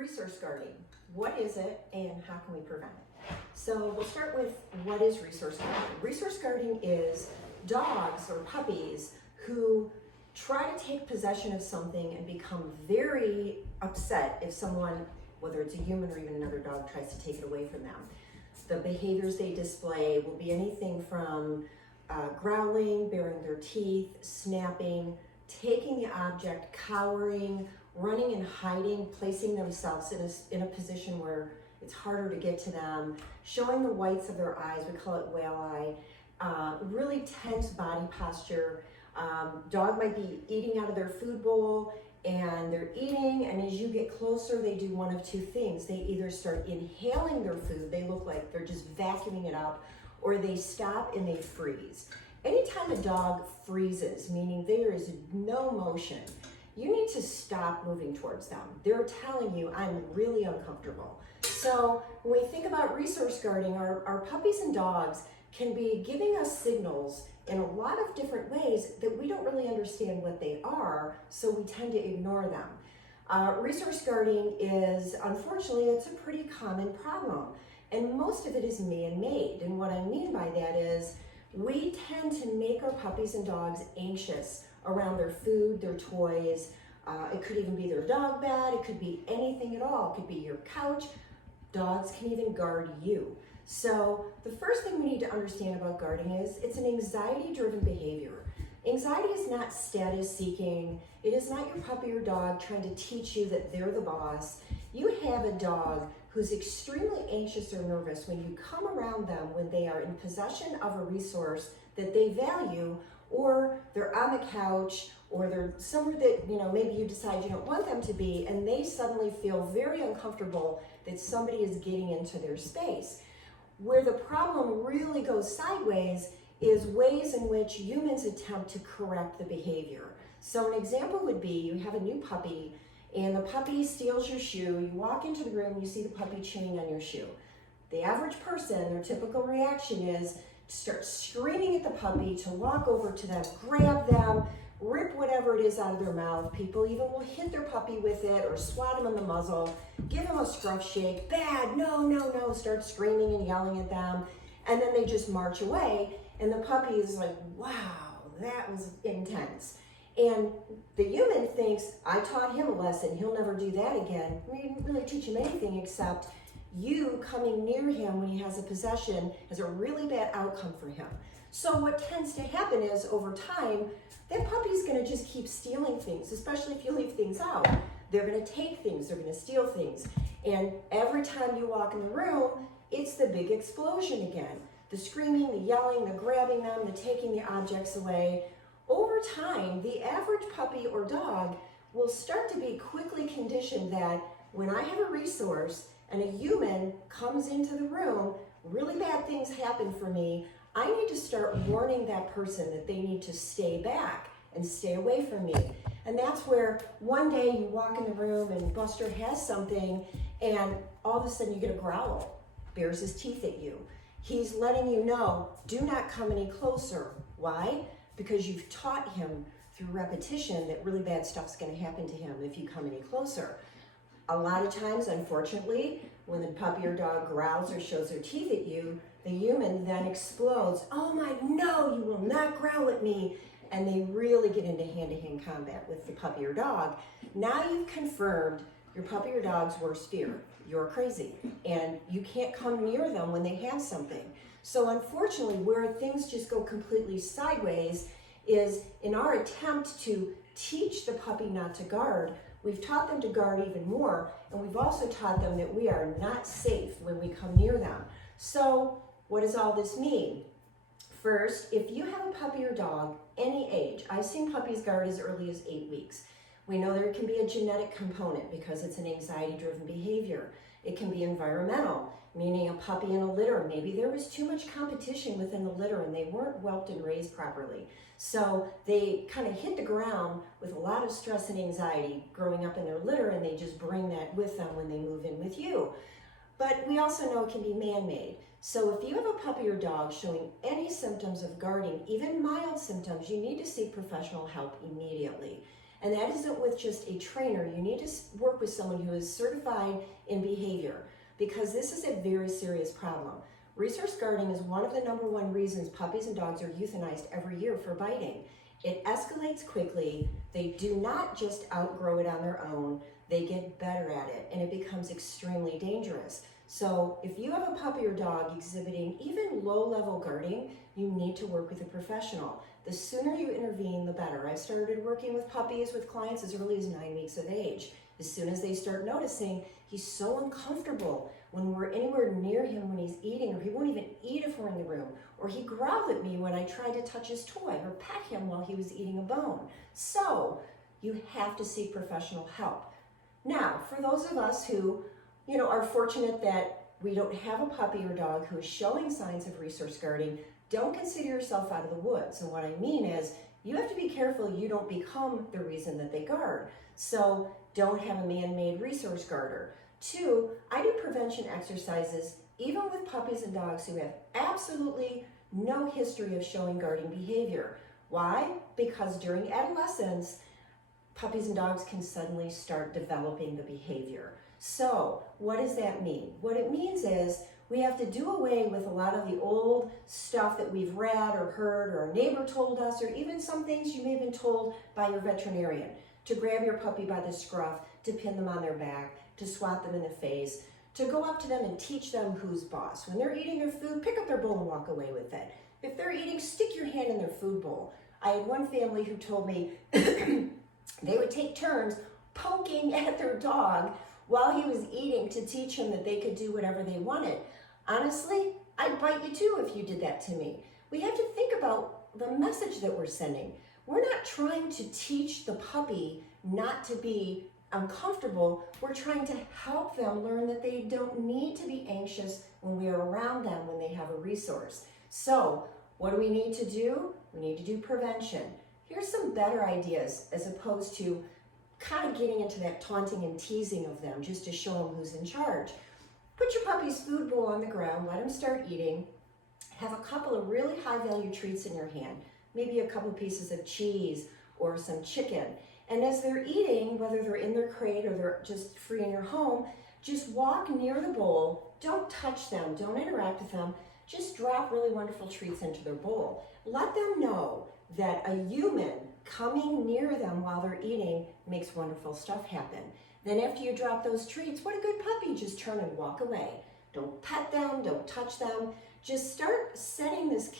Resource guarding. What is it and how can we prevent it? So we'll start with what is resource guarding. Resource guarding is dogs or puppies who try to take possession of something and become very upset if someone, whether it's a human or even another dog, tries to take it away from them. The behaviors they display will be anything from growling, baring their teeth, snapping, taking the object, cowering, running and hiding, placing themselves in a position where it's harder to get to them, showing the whites of their eyes, we call it whale eye, really tense body posture. Dog might be eating out of their food bowl and they're eating, and as you get closer, they do one of two things. They either start inhaling their food, they look like they're just vacuuming it up, or they stop and they freeze. Anytime a dog freezes, meaning there is no motion, you need to stop moving towards them. They're telling you, I'm really uncomfortable. So when we think about resource guarding, our puppies and dogs can be giving us signals in a lot of different ways that we don't really understand what they are, so we tend to ignore them. Resource guarding is, unfortunately, it's a pretty common problem, and most of it is man-made. And what I mean by that is we tend to make our puppies and dogs anxious around their food, their toys. It could even be their dog bed. It could be anything at all. It could be your couch. Dogs can even guard you. So the first thing we need to understand about guarding is it's an anxiety-driven behavior. Anxiety is not status seeking. It is not your puppy or dog trying to teach you that they're the boss. You have a dog who's extremely anxious or nervous when you come around them when they are in possession of a resource that they value, or they're on the couch, or they're somewhere that, maybe you decide you don't want them to be, and they suddenly feel very uncomfortable that somebody is getting into their space. Where the problem really goes sideways is ways in which humans attempt to correct the behavior. So an example would be you have a new puppy and the puppy steals your shoe. You walk into the room, you see the puppy chewing on your shoe. The average person, their typical reaction is to start screaming at the puppy, to walk over to them, grab them, rip whatever it is out of their mouth. People even will hit their puppy with it or swat him on the muzzle, give him a scruff shake, bad, no, no, no, start screaming and yelling at them, and then they just march away, and the puppy is like, wow, that was intense. And the human thinks, I taught him a lesson, he'll never do that again. We didn't really teach him anything except you coming near him when he has a possession has a really bad outcome for him. So what tends to happen is over time, that puppy's gonna just keep stealing things, especially if you leave things out. They're gonna take things, they're gonna steal things. And every time you walk in the room, it's the big explosion again. The screaming, the yelling, the grabbing them, the taking the objects away. Over time, the average puppy or dog will start to be quickly conditioned that when I have a resource and a human comes into the room, really bad things happen for me, I need to start warning that person that they need to stay back and stay away from me. And that's where one day you walk in the room and Buster has something and all of a sudden you get a growl, bares his teeth at you. He's letting you know, do not come any closer. Why? Because you've taught him through repetition that really bad stuff's gonna happen to him if you come any closer. A lot of times, unfortunately, when the puppy or dog growls or shows their teeth at you, the human then explodes. Oh my, no, you will not growl at me. And they really get into hand-to-hand combat with the puppy or dog. Now you've confirmed your puppy or dog's worst fear. You're crazy, and you can't come near them when they have something. So unfortunately, where things just go completely sideways is in our attempt to teach the puppy not to guard, we've taught them to guard even more, and we've also taught them that we are not safe when we come near them. So what does all this mean? First, if you have a puppy or dog, any age, I've seen puppies guard as early as 8 weeks. We know there can be a genetic component because it's an anxiety-driven behavior. It can be environmental, meaning a puppy in a litter. Maybe there was too much competition within the litter and they weren't whelped and raised properly. So they kind of hit the ground with a lot of stress and anxiety growing up in their litter, and they just bring that with them when they move in with you. But we also know it can be man-made. So if you have a puppy or dog showing any symptoms of guarding, even mild symptoms, you need to seek professional help immediately. And that isn't with just a trainer. You need to work with someone who is certified in behavior, because this is a very serious problem. Resource guarding is one of the #1 reasons puppies and dogs are euthanized every year for biting. It escalates quickly. They do not just outgrow it on their own. They get better at it, and it becomes extremely dangerous. So if you have a puppy or dog exhibiting even low-level guarding, you need to work with a professional. The sooner you intervene, the better. I've started working with puppies with clients as early as 9 weeks of age. As soon as they start noticing he's so uncomfortable when we're anywhere near him when he's eating, or he won't even eat if we're in the room, or he growled at me when I tried to touch his toy or pet him while he was eating a bone. So you have to seek professional help. Now, for those of us who, are fortunate that we don't have a puppy or dog who is showing signs of resource guarding, don't consider yourself out of the woods. And what I mean is, you have to be careful you don't become the reason that they guard. So don't have a man-made resource guarder. 2, I do prevention exercises even with puppies and dogs who have absolutely no history of showing guarding behavior. Why? Because during adolescence, puppies and dogs can suddenly start developing the behavior. So what does that mean? What it means is we have to do away with a lot of the old stuff that we've read or heard or a neighbor told us, or even some things you may have been told by your veterinarian. To grab your puppy by the scruff, to pin them on their back, to swat them in the face, to go up to them and teach them who's boss. When they're eating their food, pick up their bowl and walk away with it. If they're eating, stick your hand in their food bowl. I had one family who told me they would take turns poking at their dog while he was eating to teach him that they could do whatever they wanted. Honestly, I'd bite you too if you did that to me. We have to think about the message that we're sending. We're not trying to teach the puppy not to be uncomfortable. We're trying to help them learn that they don't need to be anxious when we are around them when they have a resource. So what do we need to do? We need to do prevention. Here's some better ideas as opposed to kind of getting into that taunting and teasing of them just to show them who's in charge. Put your puppy's food bowl on the ground, let him start eating. Have a couple of really high value treats in your hand, maybe a couple pieces of cheese or some chicken. And as they're eating, whether they're in their crate or they're just free in your home, just walk near the bowl. Don't touch them, don't interact with them. Just drop really wonderful treats into their bowl. Let them know that a human coming near them while they're eating makes wonderful stuff happen. Then after you drop those treats, what a good puppy, just turn and walk away. Don't pet them, don't touch them. Just start setting this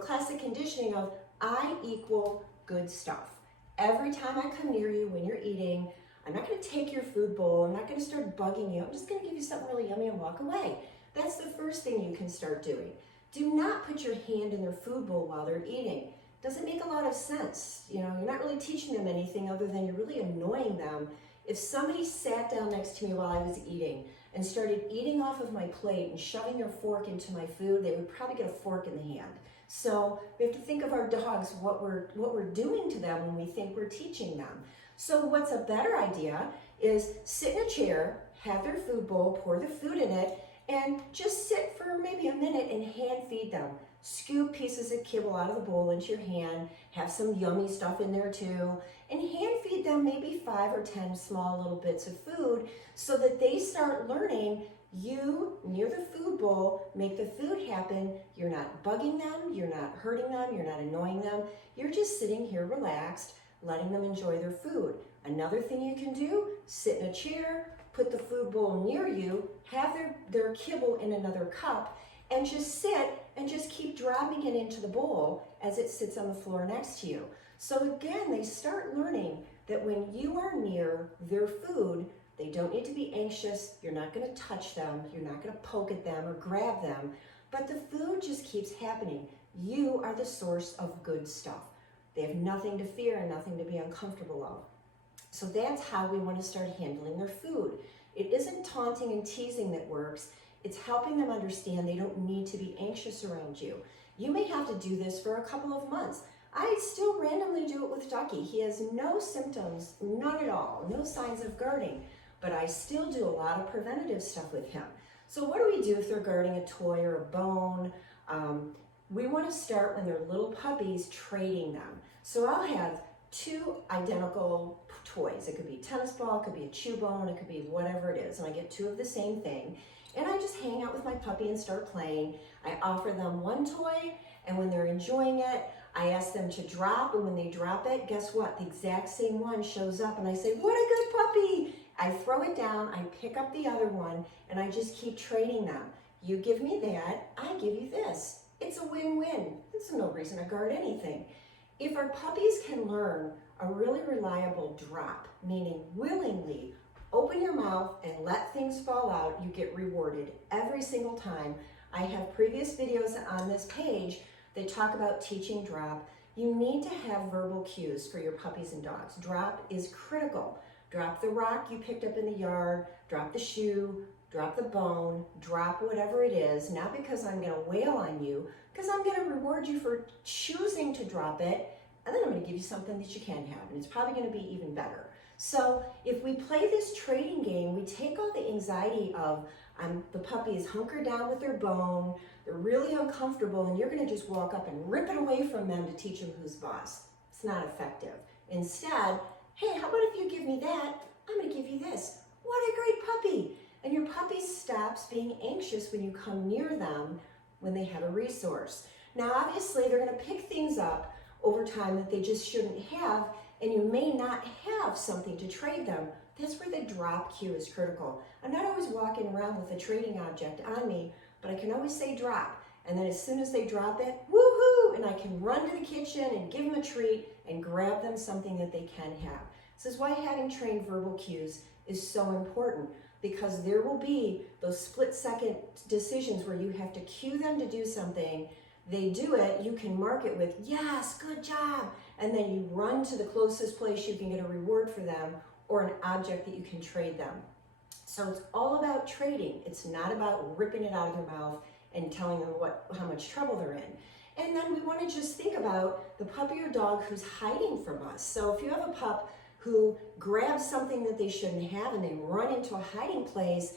classic conditioning of I equal good stuff. Every time I come near you when you're eating, I'm not going to take your food bowl. I'm not going to start bugging you. I'm just going to give you something really yummy and walk away. That's the first thing you can start doing. Do not put your hand in their food bowl while they're eating. Doesn't make a lot of sense. You're not really teaching them anything other than you're really annoying them. If somebody sat down next to me while I was eating and started eating off of my plate and shoving their fork into my food, they would probably get a fork in the hand. So we have to think of our dogs, what we're doing to them when we think we're teaching them. So what's a better idea is sit in a chair, have their food bowl, pour the food in it, and just sit for maybe a minute and hand feed them. Scoop pieces of kibble out of the bowl into your hand, have some yummy stuff in there too, and hand feed them maybe 5 or 10 small little bits of food so that they start learning you, near the food bowl, make the food happen. You're not bugging them, you're not hurting them, you're not annoying them. You're just sitting here relaxed, letting them enjoy their food. Another thing you can do, sit in a chair, put the food bowl near you, have their kibble in another cup, and just sit and just keep dropping it into the bowl as it sits on the floor next to you. So again, they start learning that when you are near their food, they don't need to be anxious. You're not going to touch them. You're not going to poke at them or grab them. But the food just keeps happening. You are the source of good stuff. They have nothing to fear and nothing to be uncomfortable of. So that's how we want to start handling their food. It isn't taunting and teasing that works. It's helping them understand they don't need to be anxious around you. You may have to do this for a couple of months. I still randomly do it with Ducky. He has no symptoms, none at all, no signs of guarding, but I still do a lot of preventative stuff with him. So what do we do if they're guarding a toy or a bone? We want to start when they're little puppies, trading them. So I'll have two identical toys. It could be a tennis ball, it could be a chew bone, it could be whatever it is. And I get two of the same thing. And I just hang out with my puppy and start playing. I offer them one toy, and when they're enjoying it, I ask them to drop, and when they drop it, guess what? The exact same one shows up, and I say, what a good puppy! I throw it down, I pick up the other one, and I just keep trading them. You give me that, I give you this. It's a win-win. There's no reason to guard anything. If our puppies can learn a really reliable drop, meaning willingly open your mouth and let things fall out, you get rewarded every single time. I have previous videos on this page that talk about teaching drop. You need to have verbal cues for your puppies and dogs. Drop is critical. Drop the rock you picked up in the yard, drop the shoe, drop the bone, drop whatever it is, not because I'm gonna wail on you, because I'm gonna reward you for choosing to drop it, and then I'm gonna give you something that you can have, and it's probably gonna be even better. So if we play this trading game, we take all the anxiety of the puppy is hunkered down with their bone, they're really uncomfortable, and you're gonna just walk up and rip it away from them to teach them who's boss. It's not effective. Instead, hey, how about if you give me that, I'm gonna give you this. What a great puppy. And your puppy stops being anxious when you come near them when they have a resource. Now, obviously, they're gonna pick things up over time that they just shouldn't have, and you may not have something to trade them. That's where the drop cue is critical. I'm not always walking around with a trading object on me, but I can always say drop. And then as soon as they drop it, woohoo, and I can run to the kitchen and give them a treat and grab them something that they can have. This is why having trained verbal cues is so important, because there will be those split-second decisions where you have to cue them to do something. They do it, you can mark it with, yes, good job, and then you run to the closest place you can get a reward for them or an object that you can trade them. So it's all about trading. It's not about ripping it out of their mouth and telling them how much trouble they're in. And then we want to just think about the puppy or dog who's hiding from us. So if you have a pup who grabs something that they shouldn't have and they run into a hiding place,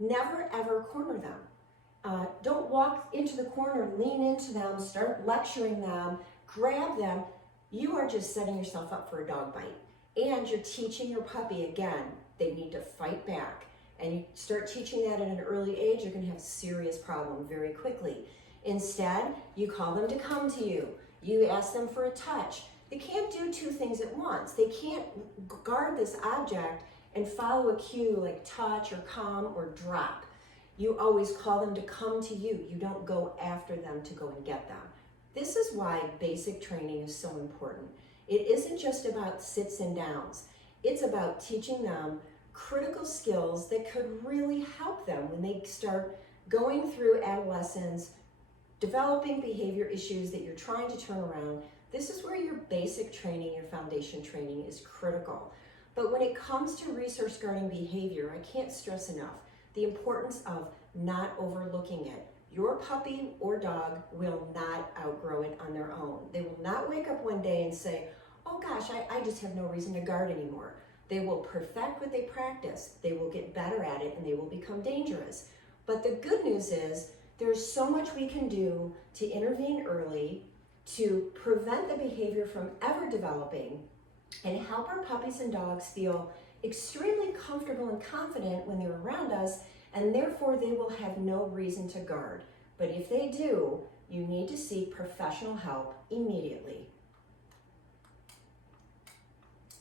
never ever corner them. Don't walk into the corner, lean into them, start lecturing them, grab them. You are just setting yourself up for a dog bite. And you're teaching your puppy, again, they need to fight back. And you start teaching that at an early age, you're gonna have a serious problem very quickly. Instead, you call them to come to you. You ask them for a touch. They can't do two things at once. They can't guard this object and follow a cue like touch or come or drop. You always call them to come to you. You don't go after them to go and get them. This is why basic training is so important. It isn't just about sits and downs. It's about teaching them critical skills that could really help them when they start going through adolescence, developing behavior issues that you're trying to turn around. This is where your basic training, your foundation training is critical. But when it comes to resource guarding behavior, I can't stress enough the importance of not overlooking it. Your puppy or dog will not outgrow it on their own. They will not wake up one day and say, oh gosh, I just have no reason to guard anymore. They will perfect what they practice. They will get better at it and they will become dangerous. But the good news is there's so much we can do to intervene early, to prevent the behavior from ever developing, and help our puppies and dogs feel extremely comfortable and confident when they're around us, and therefore they will have no reason to guard. But if they do, you need to seek professional help immediately.